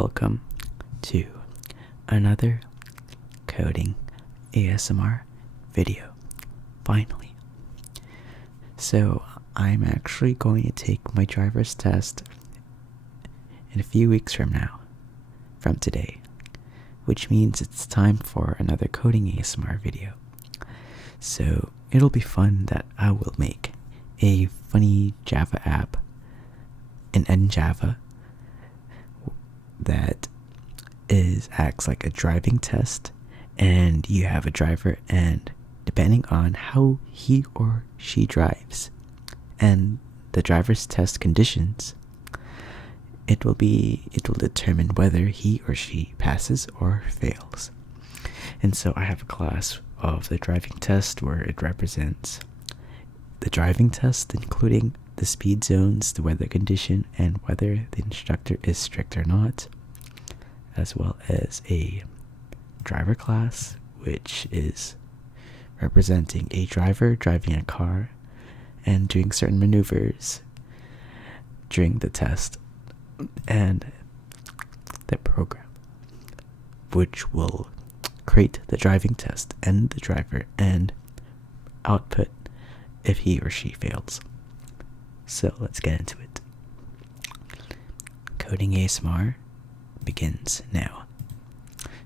welcome to another coding ASMR video. Finally. So I'm actually going to take my driver's test in a few weeks from now, from today, which means it's time for another coding ASMR video. So it'll be fun that I will make a funny Java app in Java that acts like a driving test, and you have a driver, and depending on how he or she drives and the driver's test conditions, it will determine whether he or she passes or fails. And so I have a class of the driving test where it represents the driving test, including the speed zones, the weather condition, and whether the instructor is strict or not, as well as a driver class, which is representing a driver driving a car and doing certain maneuvers during the test, and the program, which will create the driving test and the driver and output if he or she fails. So let's get into it. Coding ASMR begins now.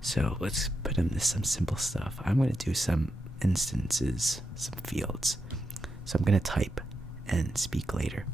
So let's put in some simple stuff. I'm going to do some instances, some fields. So I'm going to type and speak later.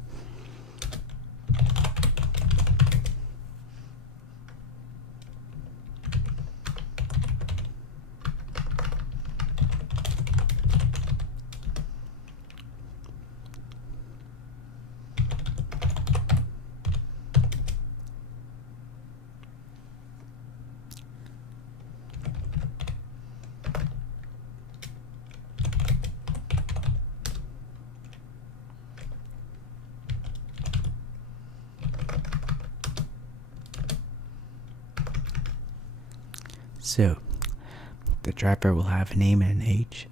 So, the driver will have a name and an age.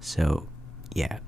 So, yeah.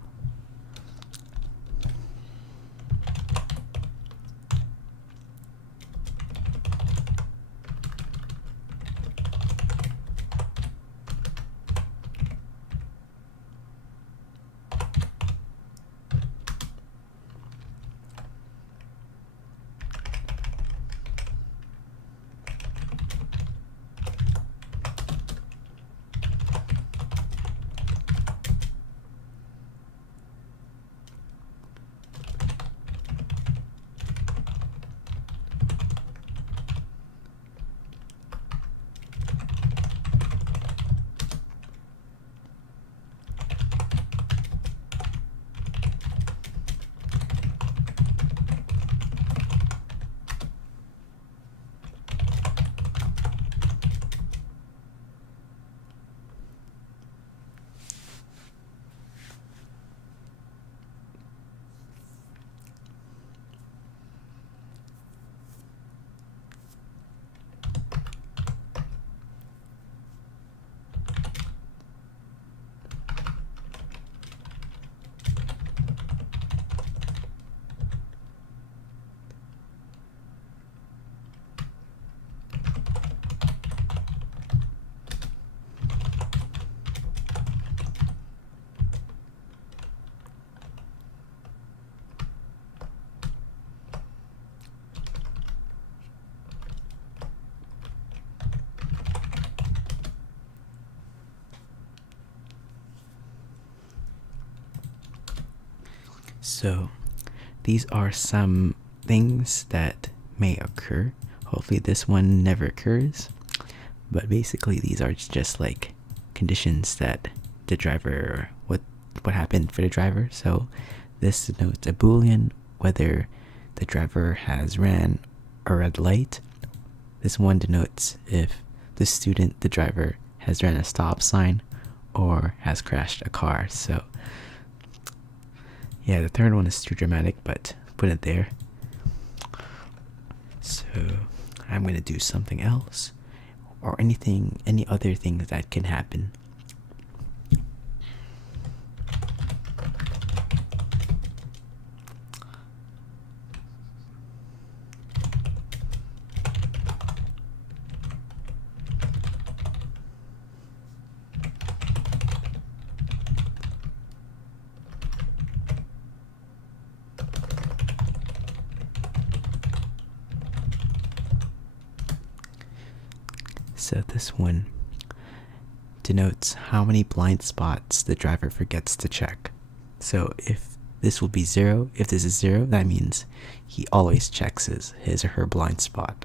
So, these are some things that may occur. Hopefully this one never occurs. But basically these are just like conditions that the driver, what happened for the driver. So this denotes a Boolean, whether the driver has ran a red light. This one denotes if the driver, has ran a stop sign or has crashed a car. So yeah, the third one is too dramatic, but put it there. So I'm going to do something else, or any other things that can happen. So this one denotes how many blind spots the driver forgets to check. So if this will be 0, if this is 0, that means he always checks his or her blind spot.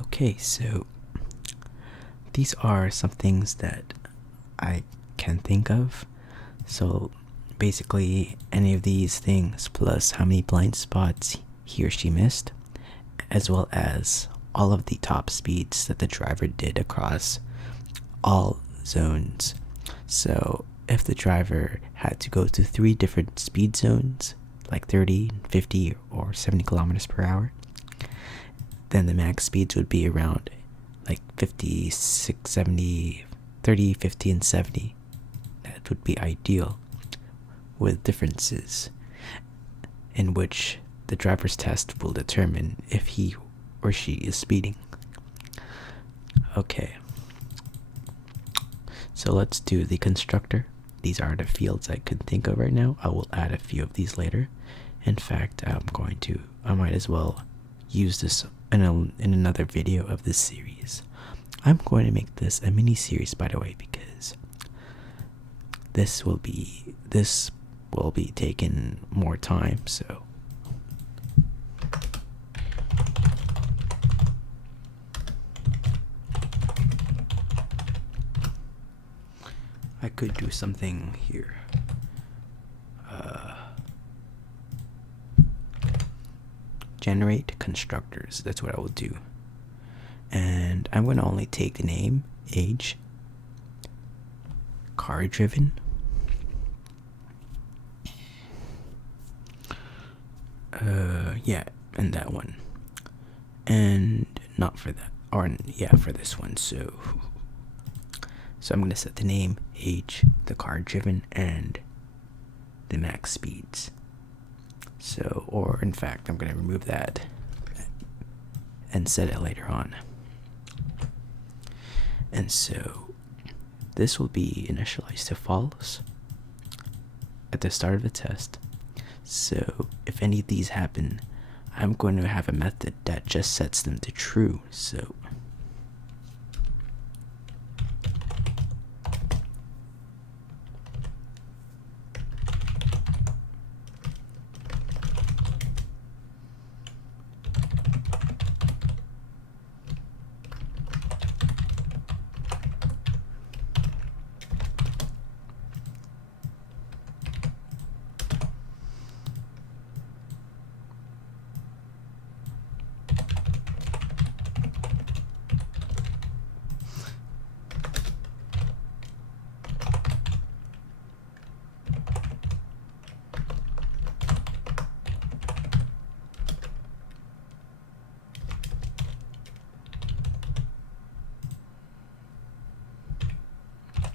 Okay, so these are some things that I can think of. So basically, any of these things plus how many blind spots he or she missed, as well as all of the top speeds that the driver did across all zones. So if the driver had to go to 3 different speed zones, like 30, 50, or 70 kilometers per hour, then the max speeds would be around like 56, 70, 30, 50, and 70. That would be ideal, with differences in which the driver's test will determine if he or she is speeding. Okay, so let's do the constructor. These are the fields I can think of right now. I will add a few of these later. In fact, I might as well use this in another video of this series. I'm going to make this a mini series, by the way, because this will be taking more time. So I could do something here. Generate constructors. That's what I will do. And I'm going to only take the name, age, car driven, yeah, and that one, and not for that, or yeah, for this one. So I'm going to set the name, age, the car driven, and the max speeds. So, or in fact, I'm going to remove that and set it later on. And so this will be initialized to false at the start of the test. So if any of these happen, I'm going to have a method that just sets them to true. So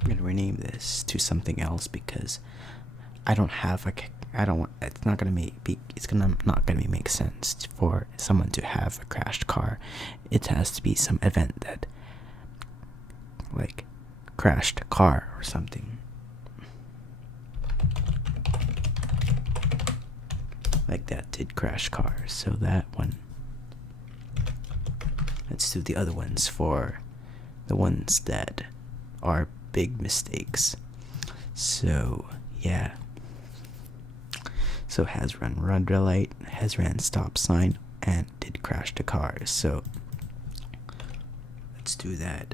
I'm going to rename this to something else because I don't have it's not going to make sense for someone to have a crashed car. It has to be some event that, like, crashed car or something. Like that did crash car. So that one. Let's do the other ones for the ones that are big mistakes. So yeah. So has run red light, has ran stop sign, and did crash the car. So let's do that.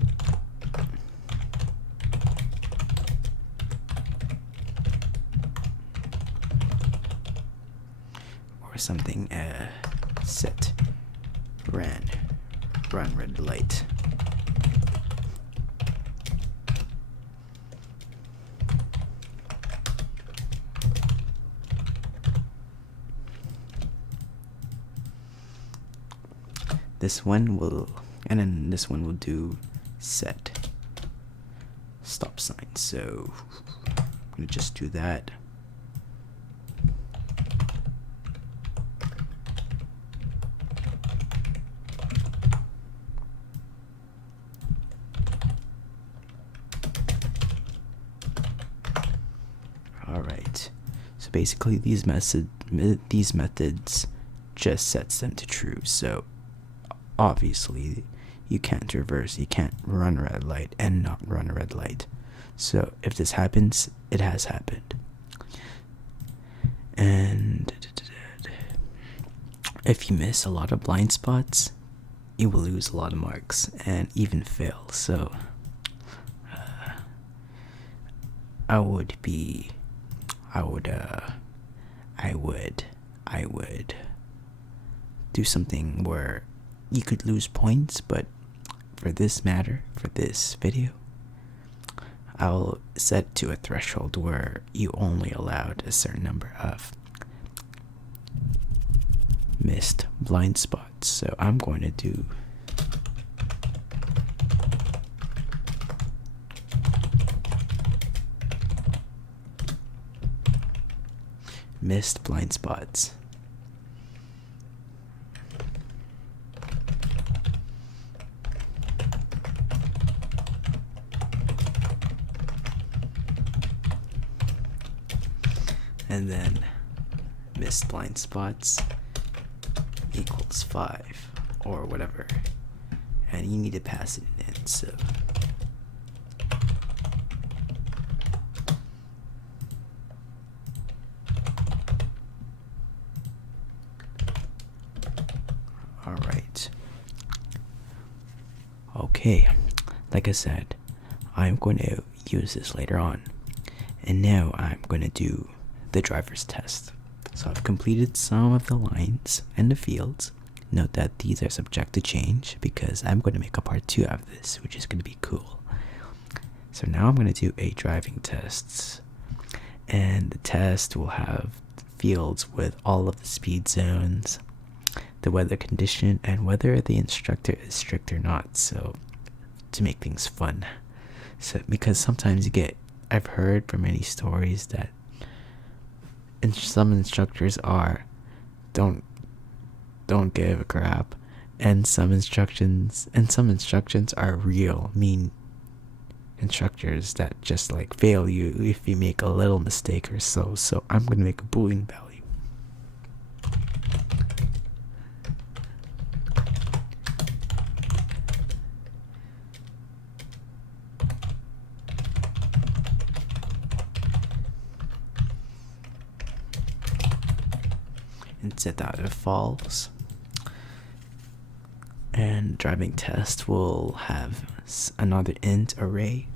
something. Set run red light. This one will, and then this one will do set stop sign. So I'm gonna just do that. Alright, so basically these methods just sets them to true. So obviously you can't reverse, you can't run a red light and not run a red light. So if this happens, it has happened. And if you miss a lot of blind spots, you will lose a lot of marks and even fail. So I would do something where you could lose points, but for this video, I'll set to a threshold where you only allowed a certain number of missed blind spots. So I'm going to do missed blind spots. And then missed blind spots equals 5 or whatever, and you need to pass it in. So alright, okay, like I said, I'm going to use this later on, and now I'm going to do the driver's test. So I've completed some of the lines and the fields. Note that these are subject to change because I'm going to make a part 2 of this, which is going to be cool. So now I'm going to do a driving test, and the test will have fields with all of the speed zones, the weather condition, and whether the instructor is strict or not, so to make things fun. So because sometimes I've heard from many stories that some instructors don't give a crap, and some instructions are real mean instructors that just like fail you if you make a little mistake or so. So I'm gonna make a Boolean value. And set that to false. And driving test will have another int array.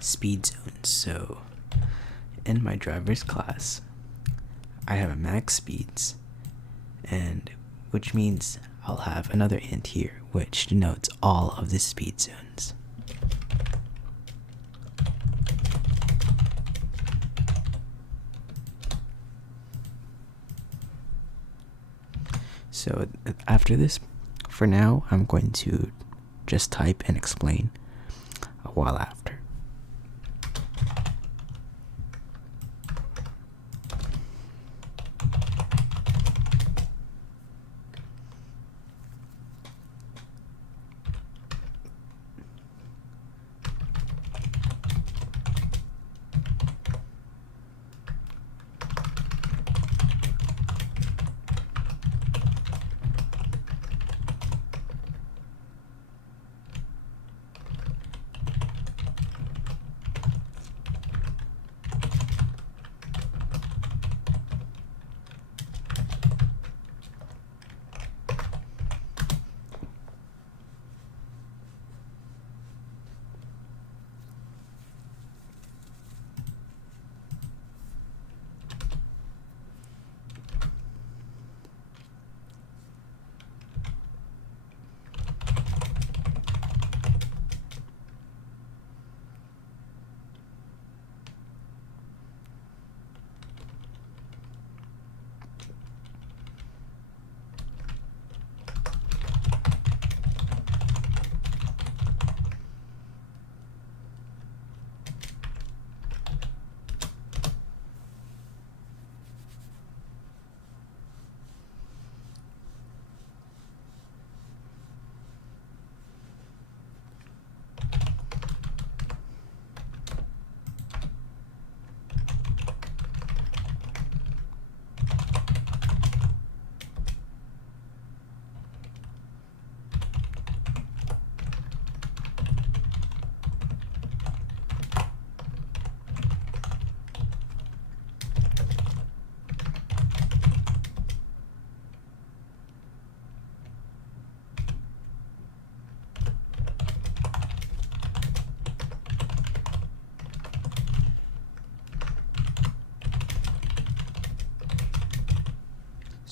Speed zone. So in my driver's class, I have a max speeds, and which means I'll have another int here which denotes all of the speed zones. So after this, for now, I'm going to just type and explain a while after.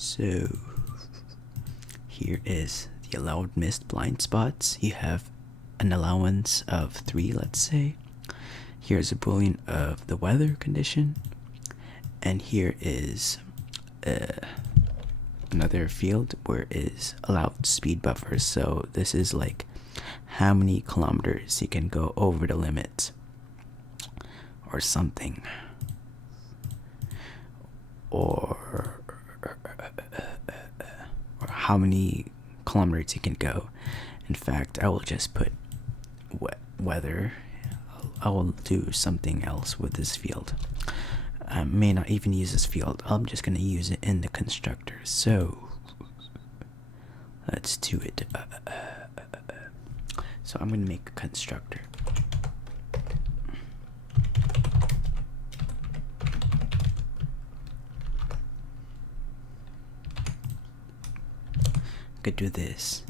So here is the allowed missed blind spots. You have an allowance of 3, let's say. Here's a boolean of the weather condition, and here is another field where is allowed speed buffers. So this is like how many kilometers you can go over the limit or something, or how many kilometers you can go. In fact, I will just put weather. I will do something else with this field. I may not even use this field. I'm just going to use it in the constructor. So let's do it. So I'm going to make a constructor. I could do this.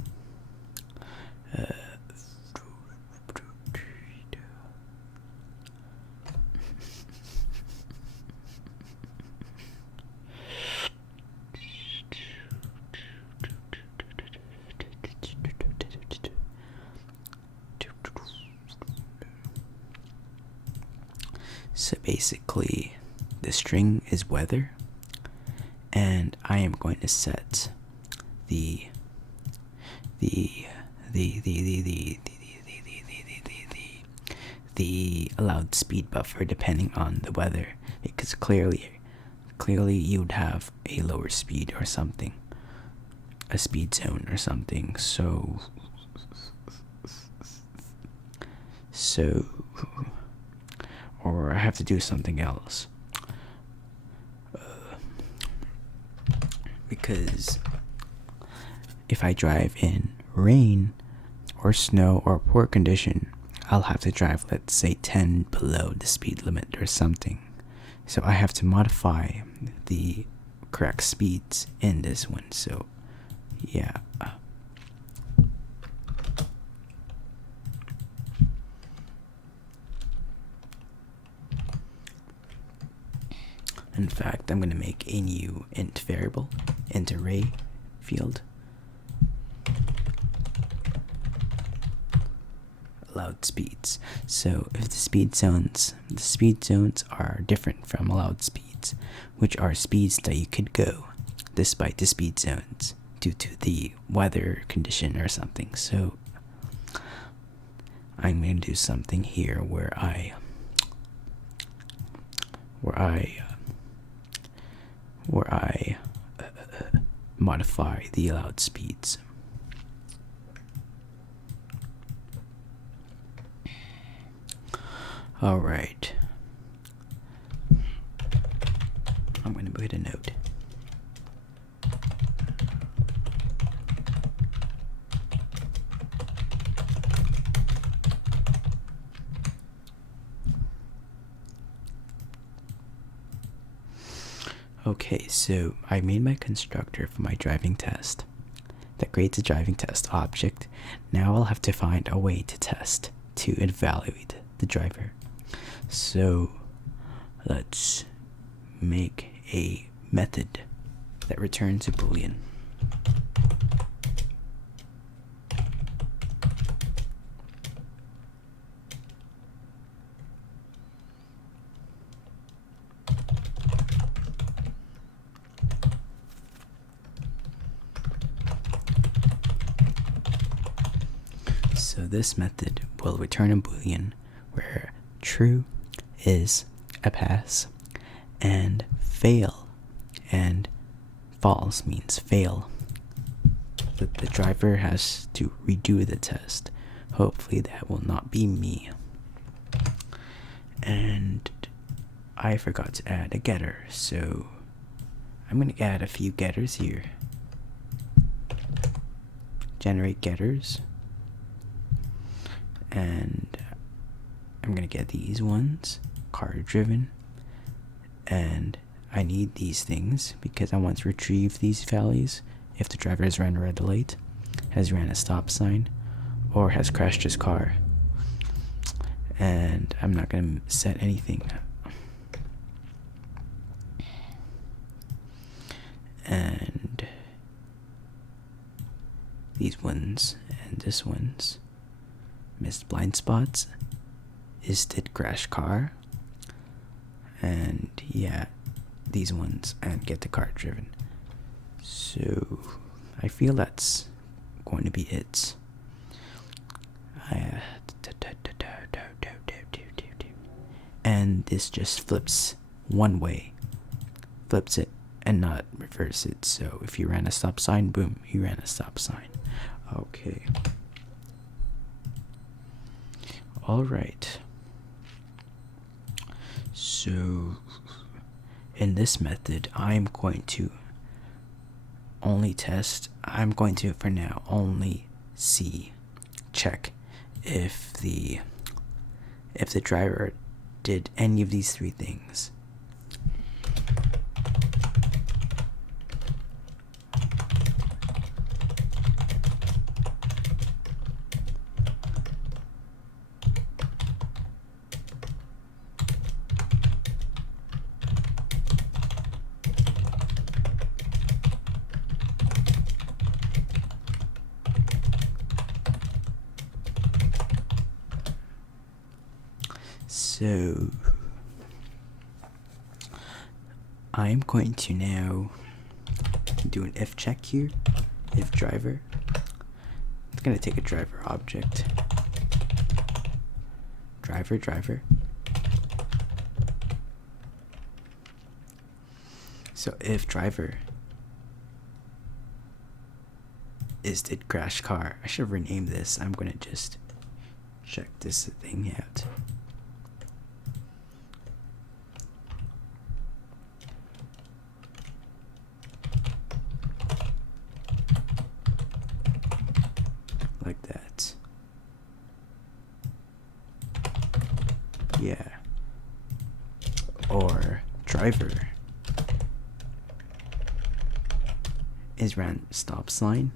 So basically, the string is weather, and I am going to set the allowed speed buffer depending on the weather, because clearly you'd have a lower speed or something, a speed zone or something. So or I have to do something else, because if I drive in rain or snow or poor condition, I'll have to drive, let's say, 10 below the speed limit or something. So I have to modify the correct speeds in this one. So yeah. In fact, I'm going to make a new int variable, int array field, allowed speeds. So if the speed zones are different from allowed speeds, which are speeds that you could go despite the speed zones due to the weather condition or something. So I'm going to do something here where I modify the allowed speeds. Alright. I'm going to put a note. Okay, so I made my constructor for my driving test that creates a driving test object. Now I'll have to find a way to test to evaluate the driver. So let's make a method that returns a boolean. So this method will return a boolean where true is a pass and fail and false means fail. But the driver has to redo the test. Hopefully that will not be me. And I forgot to add a getter, so I'm going to add a few getters here. Generate getters. And I'm going to get these ones, car driven. And I need these things because I want to retrieve these values if the driver has ran a red light, has ran a stop sign, or has crashed his car. And I'm not going to set anything. And these ones and this one's missed blind spots. Is did crash car, and yeah, these ones, and get the car driven. So I feel that's going to be it. And this just flips one way, flips it and not reverse it. So if you ran a stop sign, boom, you ran a stop sign. Okay. All right. So in this method, I'm going to for now only check if the driver did any of these three things. So I'm going to now do an if check here. If driver, it's going to take a driver object. Driver. So if driver is did crash car, I should have renamed this. I'm going to just check this thing out. Like that. Yeah. Or driver is ran stop sign.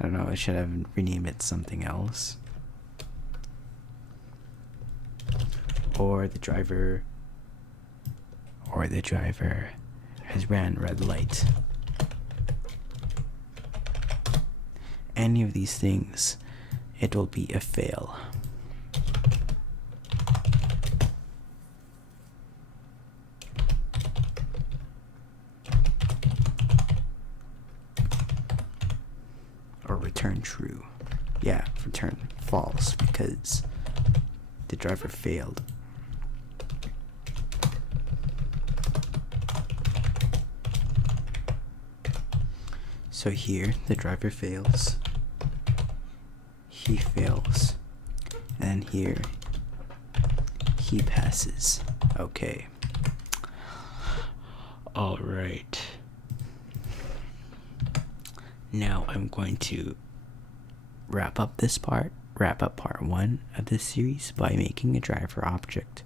I don't know, I should have renamed it something else. Or the driver has ran red light. Any of these things, it will be a fail. Or return true. Yeah, return false because the driver failed. So here, the driver fails. He fails. And here, he passes. Okay. Alright. Now I'm going to wrap up part 1 of this series by making a driver object.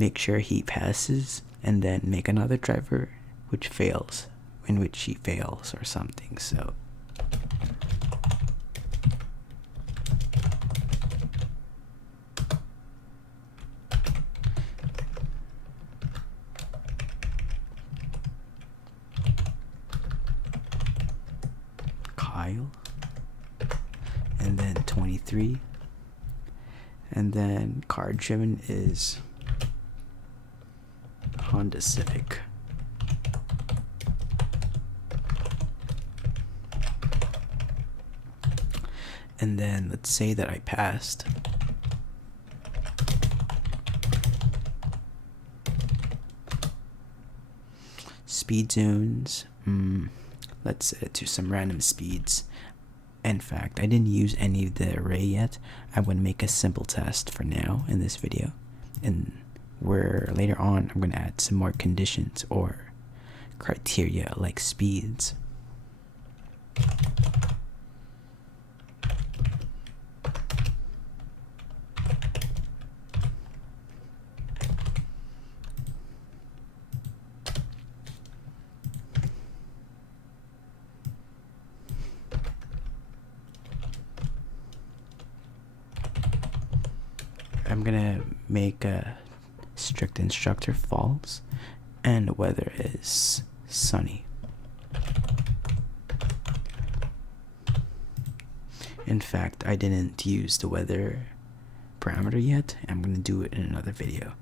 Make sure he passes, and then make another driver which fails, in which he fails or something. So Kyle, and then 23, and then car driven is Honda Civic. And then let's say that I passed. Speed zones, let's set it to some random speeds. In fact, I didn't use any of the array yet. I'm going to make a simple test for now in this video, and where later on I'm going to add some more conditions or criteria like speeds. I'm gonna make a strict instructor false and weather is sunny. In fact, I didn't use the weather parameter yet. I'm going to do it in another video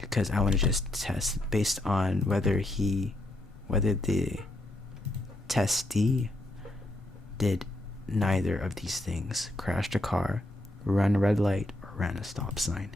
because I want to just test based on whether the testee did neither of these things: crashed a car, run a red light, or ran a stop sign.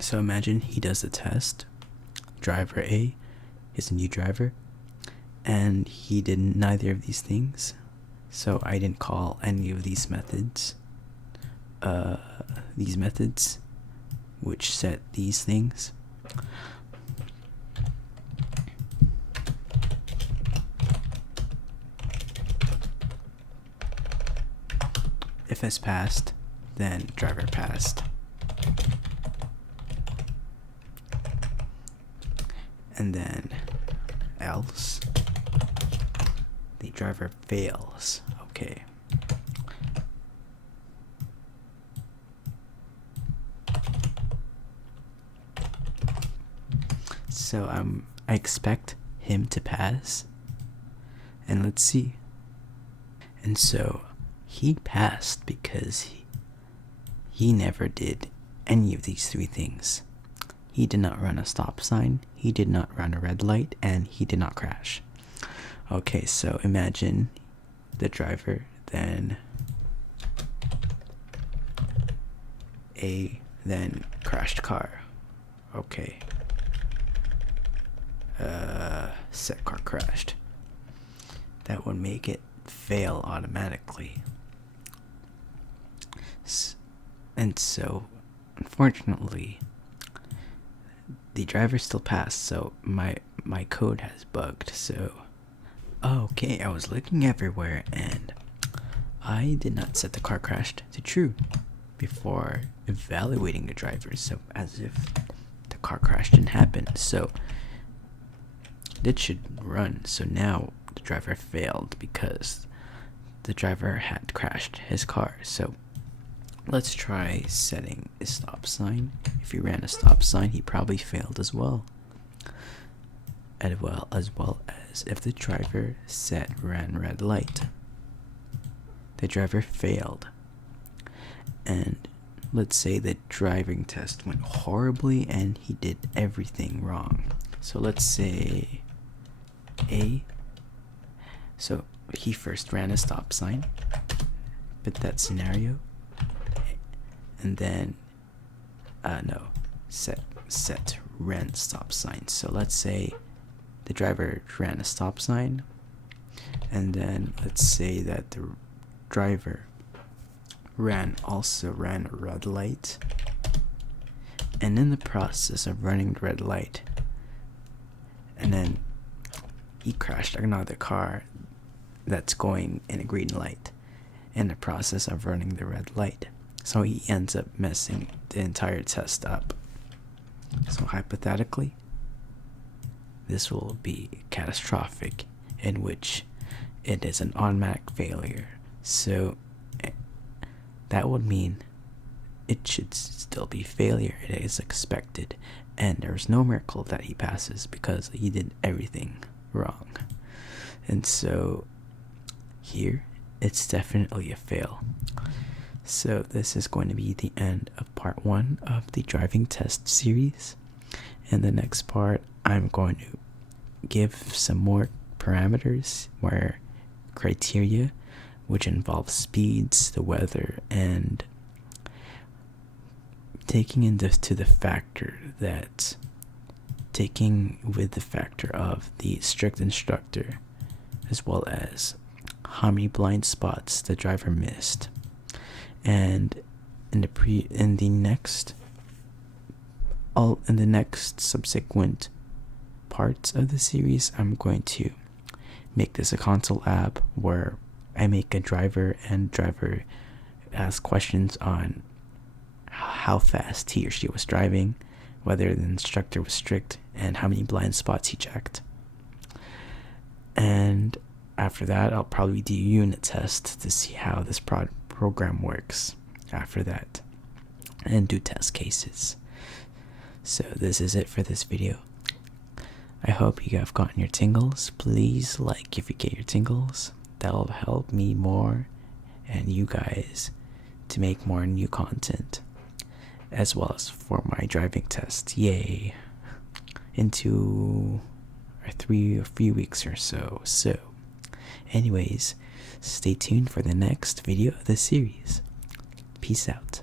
So imagine he does the test. Driver A is a new driver, and he did neither of these things. So I didn't call any of these methods. Which set these things. If it's passed, then driver passed. And then else, the driver fails. Okay. So I expect him to pass, and let's see. And so he passed because he never did any of these three things. He did not run a stop sign, he did not run a red light, and he did not crash. Okay, so imagine the driver then crashed car. Okay. Set car crashed. That would make it fail automatically. And so, unfortunately, the driver still passed, so my code has bugged. So, okay, I was looking everywhere and I did not set the car crashed to true before evaluating the driver, so as if the car crash didn't happen. So it should run. So now the driver failed because the driver had crashed his car. So let's try setting a stop sign. If he ran a stop sign, he probably failed as well. As well as if the driver ran red light, the driver failed. And let's say the driving test went horribly and he did everything wrong. So let's say so he first ran a stop sign, but that scenario, and then set ran stop sign. So let's say the driver ran a stop sign, and then let's say that the driver also ran a red light, and in the process of running the red light, and then he crashed another car that's going in a green light in the process of running the red light. So he ends up messing the entire test up. So hypothetically, this will be catastrophic, in which it is an automatic failure. So that would mean it should still be failure. It is expected, and there's no miracle that he passes because he did everything wrong. And so here it's definitely a fail. So this is going to be the end of part 1 of the driving test series. In the next part, I'm going to give some more parameters, more criteria, which involves speeds, the weather, and taking with the factor of the strict instructor, as well as how many blind spots the driver missed. And in the next subsequent parts of the series, I'm going to make this a console app where I make a driver, and driver ask questions on how fast he or she was driving, whether the instructor was strict, and how many blind spots he checked. And after that, I'll probably do a unit test to see how this program works after that, and do test cases. So this is it for this video. I hope you have gotten your tingles. Please like if you get your tingles. That'll help me more and you guys to make more new content, as well as for my driving test. Yay! Into a few weeks or so. So anyways, stay tuned for the next video of the series. Peace out.